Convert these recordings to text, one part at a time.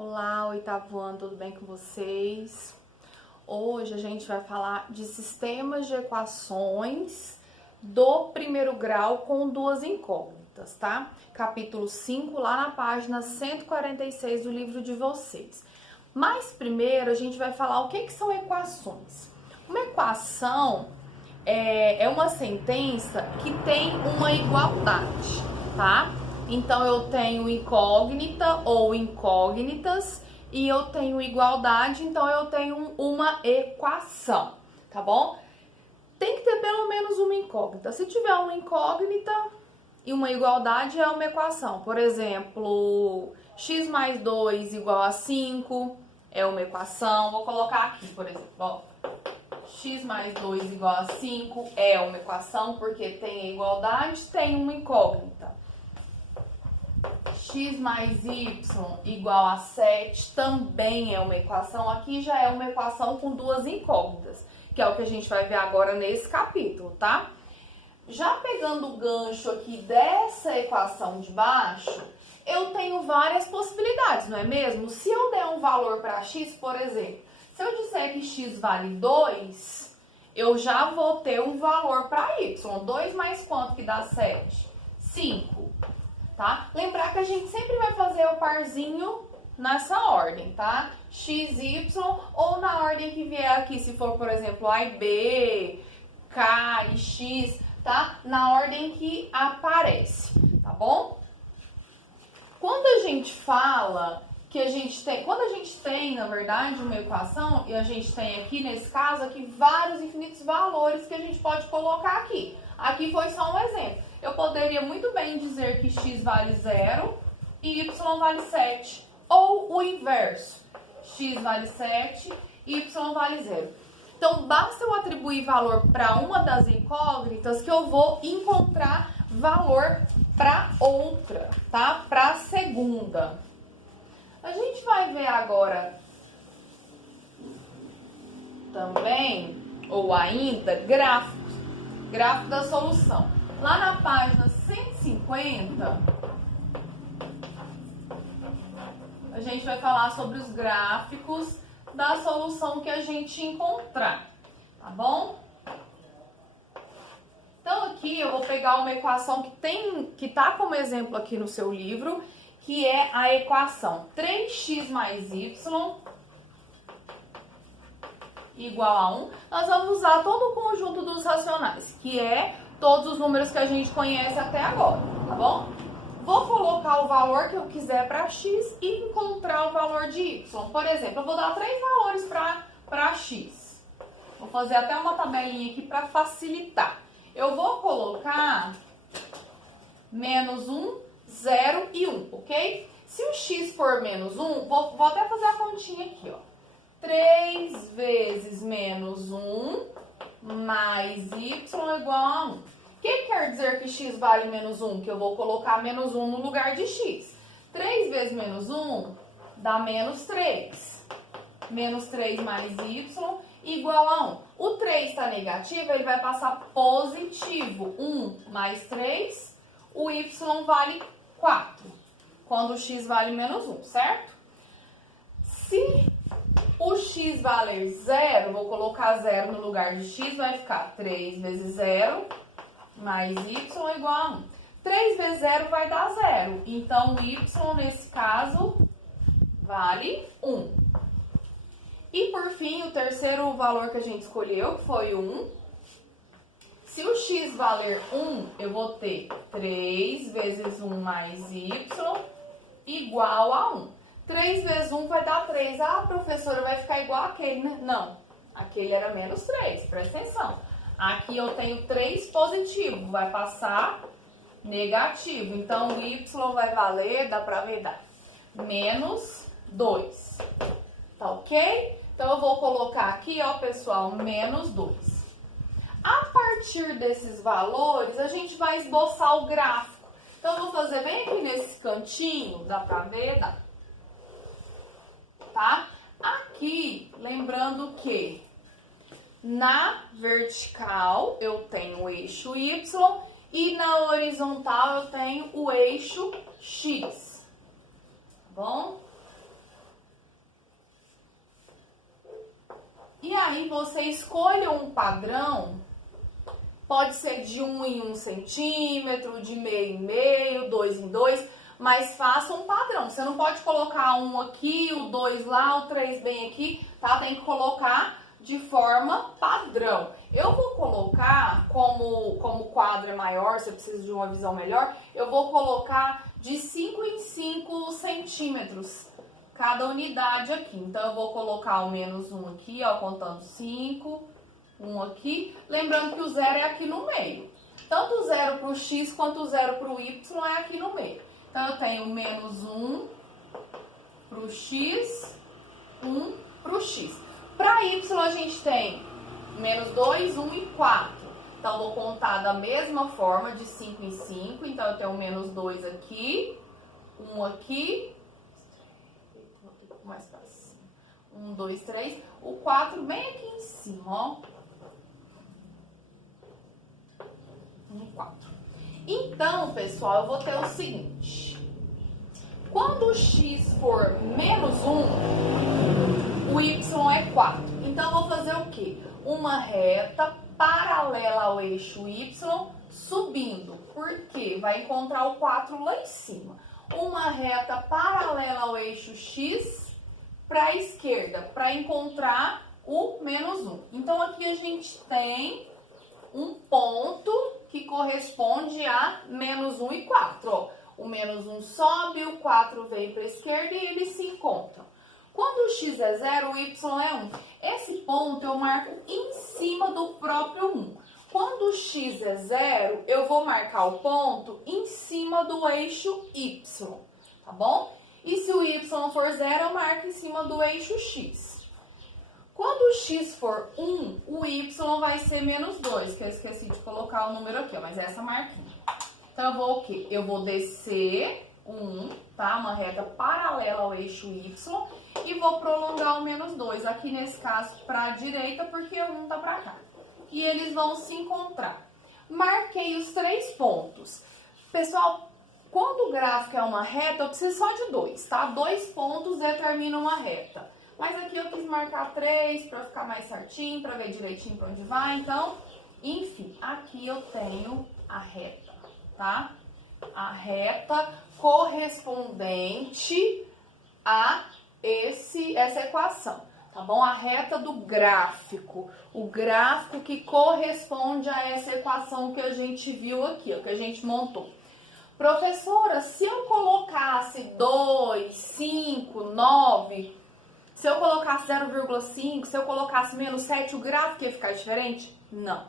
Olá, oitavo ano, tudo bem com vocês? Hoje a gente vai falar de sistemas de equações do primeiro grau com duas incógnitas, tá? Capítulo 5, lá na página 146 do livro de vocês. Mas primeiro a gente vai falar o que são equações. Uma equação é uma sentença que tem uma igualdade, tá? Então, eu tenho incógnita ou incógnitas e eu tenho igualdade, então eu tenho uma equação, tá bom? Tem que ter pelo menos uma incógnita. Se tiver uma incógnita e uma igualdade, é uma equação. Por exemplo, x mais 2 igual a 5 é uma equação. Vou colocar aqui, por exemplo, ó. X mais 2 igual a 5 é uma equação, porque tem a igualdade, tem uma incógnita. X mais y igual a 7 também é uma equação. Aqui já é uma equação com duas incógnitas, que é o que a gente vai ver agora nesse capítulo, tá? Já pegando o gancho aqui dessa equação de baixo, eu tenho várias possibilidades, não é mesmo? Se eu der um valor para x, por exemplo, se eu disser que x vale 2, eu já vou ter um valor para y. 2 mais quanto que dá 7? 5. Tá? Lembrar que a gente sempre vai fazer o parzinho nessa ordem, tá? X, Y, ou na ordem que vier aqui, se for, por exemplo, A e B, K e X, tá? Na ordem que aparece, tá bom? Quando a gente fala que quando a gente tem, na verdade, uma equação, e a gente tem aqui, nesse caso, aqui, vários infinitos valores que a gente pode colocar aqui. Aqui foi só um exemplo. Eu poderia muito bem dizer que x vale 0 e y vale 7. Ou o inverso. X vale 7 e y vale 0. Então, basta eu atribuir valor para uma das incógnitas que eu vou encontrar valor para outra, tá? Para a segunda. A gente vai ver agora também, ou ainda, gráficos. Gráfico da solução. Lá na página 150, a gente vai falar sobre os gráficos da solução que a gente encontrar, tá bom? Então aqui eu vou pegar uma equação que tá como exemplo aqui no seu livro, que é a equação 3x mais y igual a 1. Nós vamos usar todo o conjunto dos racionais, que é todos os números que a gente conhece até agora, tá bom? Vou colocar o valor que eu quiser para x e encontrar o valor de y. Por exemplo, eu vou dar 3 valores para x. Vou fazer até uma tabelinha aqui para facilitar. Eu vou colocar menos 1, 0 e 1, ok? Se o x for menos 1, vou até fazer a continha aqui, ó. 3 vezes menos 1 mais y igual a 1. O que quer dizer que x vale menos 1? Que eu vou colocar menos 1 no lugar de x. 3 vezes menos 1 dá menos 3. Menos 3 mais y igual a 1. O 3 está negativo, ele vai passar positivo. 1 mais 3, o y vale 4. Quando o x vale menos 1, certo? Se o x valer 0, vou colocar 0 no lugar de x, vai ficar 3 vezes 0 mais y igual a 1. 3 vezes 0 vai dar 0, então o y, nesse caso, vale 1. E, por fim, o terceiro valor que a gente escolheu, que foi 1. Se o x valer 1, eu vou ter 3 vezes 1 mais y igual a 1. 3 vezes 1 vai dar 3. Ah, professora, vai ficar igual aquele, né? Não, aquele era menos 3, presta atenção. Aqui eu tenho 3 positivo, vai passar negativo. Então, o y vai valer, dá pra ver, dá menos 2. Tá ok? Então, eu vou colocar aqui, ó, pessoal, menos 2. A partir desses valores, a gente vai esboçar o gráfico. Então, eu vou fazer bem aqui nesse cantinho, dá pra ver, dá. Tá? Aqui, lembrando que na vertical eu tenho o eixo y e na horizontal eu tenho o eixo x. Tá bom? Aí você escolha um padrão, pode ser de 1 em 1 centímetro, de meio em meio, 2 em 2, mas faça um padrão. Você não pode colocar um aqui, o 2 lá, o 3 bem aqui, tá? Tem que colocar de forma padrão. Eu vou colocar, como o quadro é maior, você precisa de uma visão melhor, eu vou colocar de 5 em 5 centímetros cada unidade aqui. Então, eu vou colocar o menos 1 aqui, ó, contando 5, 1 aqui. Lembrando que o 0 é aqui no meio. Tanto o 0 para o x quanto o 0 para o y é aqui no meio. Então, eu tenho menos 1 para o x, 1 para o x. Para y, a gente tem menos 2, 1 e 4. Então, eu vou contar da mesma forma, de 5 em 5. Então, eu tenho menos 2 aqui, 1 aqui. Mais pra cima. 1, 2, 3. O 4 bem aqui em cima, ó. 1 e 4. Então, pessoal, eu vou ter o seguinte. Quando o x for menos 1, o y é 4. Então, eu vou fazer o quê? Uma reta paralela ao eixo y subindo. Por quê? Vai encontrar o 4 lá em cima. Uma reta paralela ao eixo x para a esquerda, para encontrar o menos 1. Então, aqui a gente tem um ponto que corresponde a menos 1 e 4. Ó, o menos 1 sobe, o 4 vem para a esquerda e eles se encontram. Quando o x é 0, o y é 1. Esse ponto eu marco em cima do próprio 1. Quando o x é 0, eu vou marcar o ponto em cima do eixo y, tá bom? E se o y for 0, eu marco em cima do eixo x. Quando o x for 1, o y vai ser menos 2, que eu esqueci de colocar o número aqui, ó, mas é essa marquinha. Então, eu vou o quê? Eu vou descer 1, tá? Uma reta paralela ao eixo y e vou prolongar o menos 2. Aqui, nesse caso, para a direita, porque o 1 tá para cá. E eles vão se encontrar. Marquei os 3 pontos. Pessoal, quando o gráfico é uma reta, eu preciso só de 2, tá? 2 pontos determinam uma reta. Mas aqui eu quis marcar 3 para ficar mais certinho, para ver direitinho para onde vai. Então, enfim, aqui eu tenho a reta, tá? A reta correspondente a essa equação, tá bom? A reta do gráfico. O gráfico que corresponde a essa equação que a gente viu aqui, ó, que a gente montou. Professora, se eu colocasse 2, 5, 9, se eu colocasse 0,5, se eu colocasse menos 7, o gráfico ia ficar diferente? Não.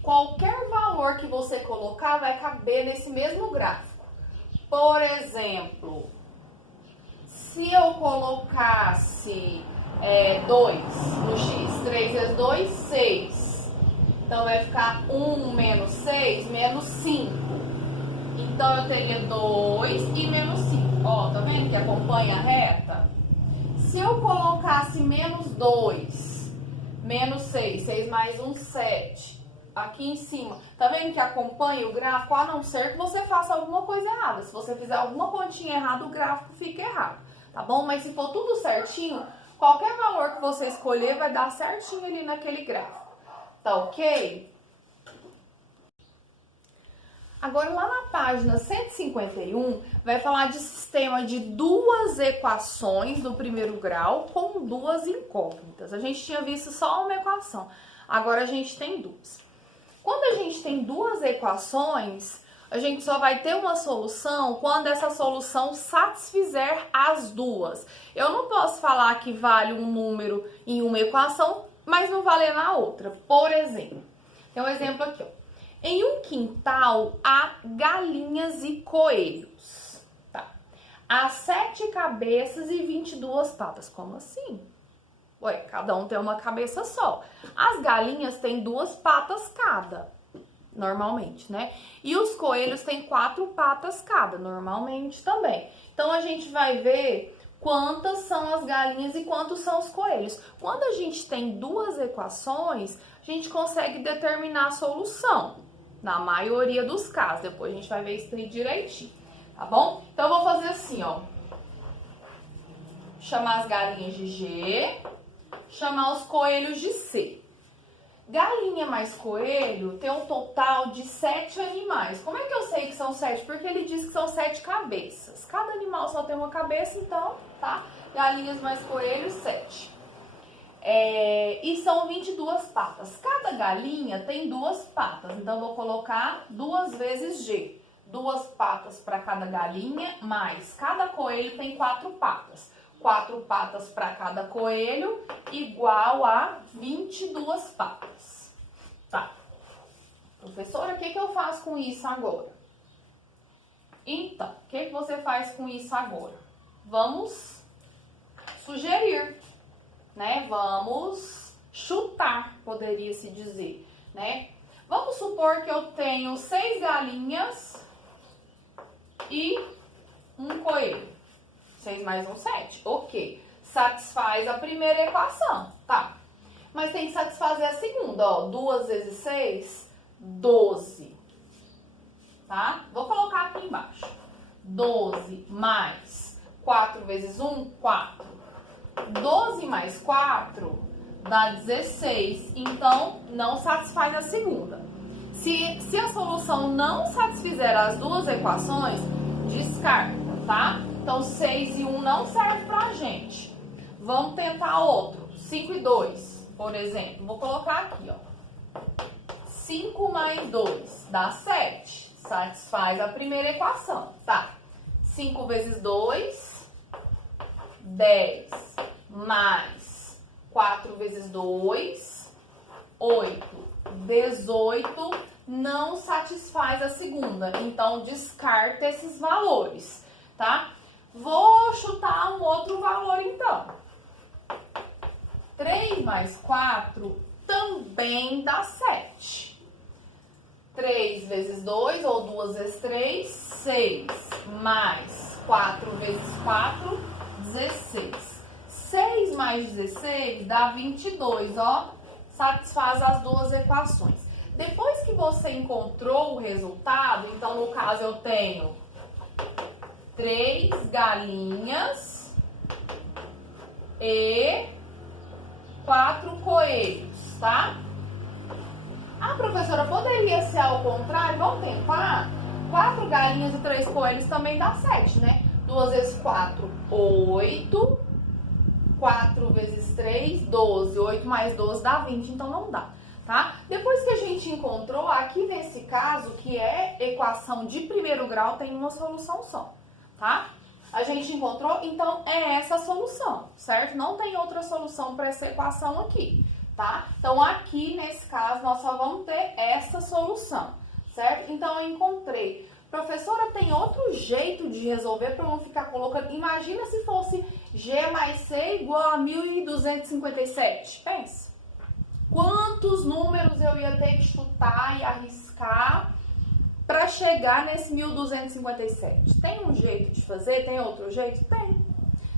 Qualquer valor que você colocar vai caber nesse mesmo gráfico. Por exemplo, se eu colocasse 2 no x, 3 vezes 2, 6. Então, vai ficar 1 menos 6, menos 5. Então, eu teria 2 e menos 5. Ó, tá vendo que acompanha a reta? Se eu colocasse menos 2, menos 6, 6 mais 1, 7, aqui em cima, tá vendo que acompanha o gráfico, a não ser que você faça alguma coisa errada. Se você fizer alguma continha errada, o gráfico fica errado, tá bom? Mas se for tudo certinho, qualquer valor que você escolher vai dar certinho ali naquele gráfico, tá ok? Agora, lá na página 151, vai falar de sistema de 2 equações do primeiro grau com 2 incógnitas. A gente tinha visto só uma equação, agora a gente tem 2. Quando a gente tem 2 equações, a gente só vai ter uma solução quando essa solução satisfizer as duas. Eu não posso falar que vale um número em uma equação, mas não vale na outra. Por exemplo, tem um exemplo aqui, ó. Em um quintal há galinhas e coelhos. Tá. Há 7 cabeças e 22 patas. Como assim? Ué, cada um tem uma cabeça só. As galinhas têm 2 patas cada, normalmente, né? E os coelhos têm 4 patas cada, normalmente também. Então, a gente vai ver quantas são as galinhas e quantos são os coelhos. Quando a gente tem 2 equações, a gente consegue determinar a solução. Na maioria dos casos. Depois a gente vai ver isso aí direitinho, tá bom? Então, eu vou fazer assim, ó. Chamar as galinhas de G chamar os coelhos de C. Galinha mais coelho tem um total de 7 animais. Como é que eu sei que são 7? Porque ele diz que são 7 cabeças. Cada animal só tem uma cabeça, então, tá? Galinhas mais coelhos, 7. E são 22 patas. Cada galinha tem 2 patas. Então, eu vou colocar 2 vezes G. 2 patas para cada galinha, mais cada coelho tem 4 patas. 4 patas para cada coelho, igual a 22 patas. Tá. Professora, o que eu faço com isso agora? Então, o que você faz com isso agora? Vamos sugerir, né? Vamos chutar, poderia-se dizer, né? Vamos supor que eu tenho 6 galinhas e um coelho. 6 mais 1, 7. Ok. Satisfaz a primeira equação, tá? Mas tem que satisfazer a segunda, ó. 2 vezes 6, 12. Tá? Vou colocar aqui embaixo. 12 mais 4 vezes 1, 4. 12 mais 4 dá 16. Então, não satisfaz a segunda. Se a solução não satisfizer as duas equações, descarta, tá? Então, 6 e 1 não serve pra gente. Vamos tentar outro. 5 e 2, por exemplo. Vou colocar aqui, ó. 5 mais 2 dá 7. Satisfaz a primeira equação, tá? 5 vezes 2, 10. Mais 4 vezes 2, 8. 18 não satisfaz a segunda. Então, descarta esses valores, tá? Vou chutar um outro valor, então. 3 mais 4 também dá 7. 3 vezes 2, ou 2 vezes 3, 6. Mais 4 vezes 4, 16. 6 mais 16 dá 22, ó. Satisfaz as duas equações. Depois que você encontrou o resultado, então, no caso, eu tenho 3 galinhas e 4 coelhos, tá? Ah, professora, poderia ser ao contrário? Vamos tentar? 4 galinhas e 3 coelhos também dá 7, né? 2 vezes 4, 8. 4 vezes 3, 12. 8 mais 12 dá 20, então não dá, tá? Depois que a gente encontrou, aqui nesse caso, que é equação de primeiro grau, tem uma solução só, tá? A gente encontrou, então é essa a solução, certo? Não tem outra solução para essa equação aqui, tá? Então aqui, nesse caso, nós só vamos ter essa solução, certo? Então eu encontrei. Professora, tem outro jeito de resolver para não ficar colocando... Imagina se fosse G mais C igual a 1.257. Pensa. Quantos números eu ia ter que chutar e arriscar para chegar nesse 1.257? Tem um jeito de fazer? Tem outro jeito? Tem.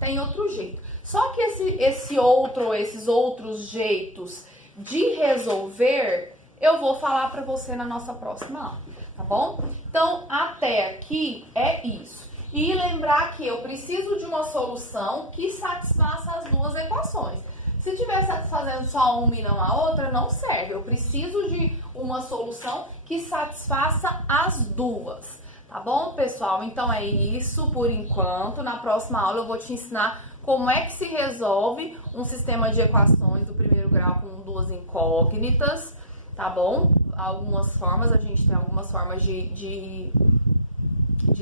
Tem outro jeito. Só que esses outros jeitos de resolver, eu vou falar para você na nossa próxima aula. Tá bom? Então, até aqui é isso. E lembrar que eu preciso de uma solução que satisfaça as duas equações. Se estiver satisfazendo só uma e não a outra, não serve. Eu preciso de uma solução que satisfaça as duas. Tá bom, pessoal? Então é isso por enquanto. Na próxima aula eu vou te ensinar como é que se resolve um sistema de equações do primeiro grau com duas incógnitas. Tá bom? Algumas formas, a gente tem algumas formas de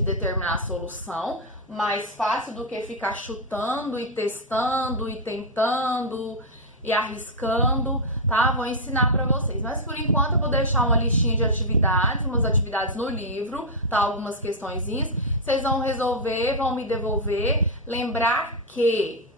determinar a solução, mais fácil do que ficar chutando e testando e tentando e arriscando, tá? Vou ensinar pra vocês. Mas por enquanto eu vou deixar uma listinha de atividades, umas atividades no livro, tá? Algumas questõezinhas. Vocês vão resolver, vão me devolver. Lembrar que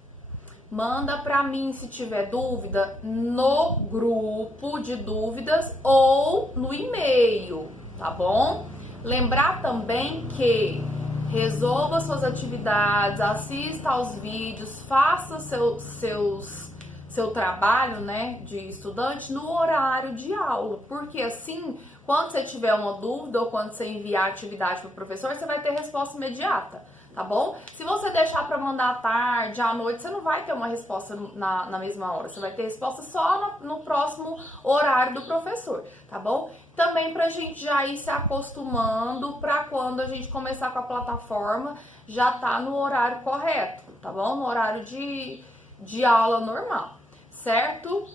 manda pra mim se tiver dúvida no grupo de dúvidas ou no e-mail, tá bom? Lembrar também que resolva suas atividades, assista aos vídeos, faça seu trabalho, né, de estudante no horário de aula, porque assim, quando você tiver uma dúvida ou quando você enviar a atividade para o professor, você vai ter resposta imediata, tá bom? Se você deixar para mandar à tarde, à noite, você não vai ter uma resposta na mesma hora. Você vai ter resposta só no próximo horário do professor, tá bom? Também pra gente já ir se acostumando para quando a gente começar com a plataforma, já tá no horário correto, tá bom? No horário de aula normal, certo?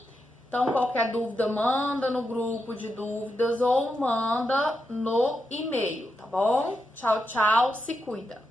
Então, qualquer dúvida, manda no grupo de dúvidas ou manda no e-mail, tá bom? Tchau, tchau, se cuida!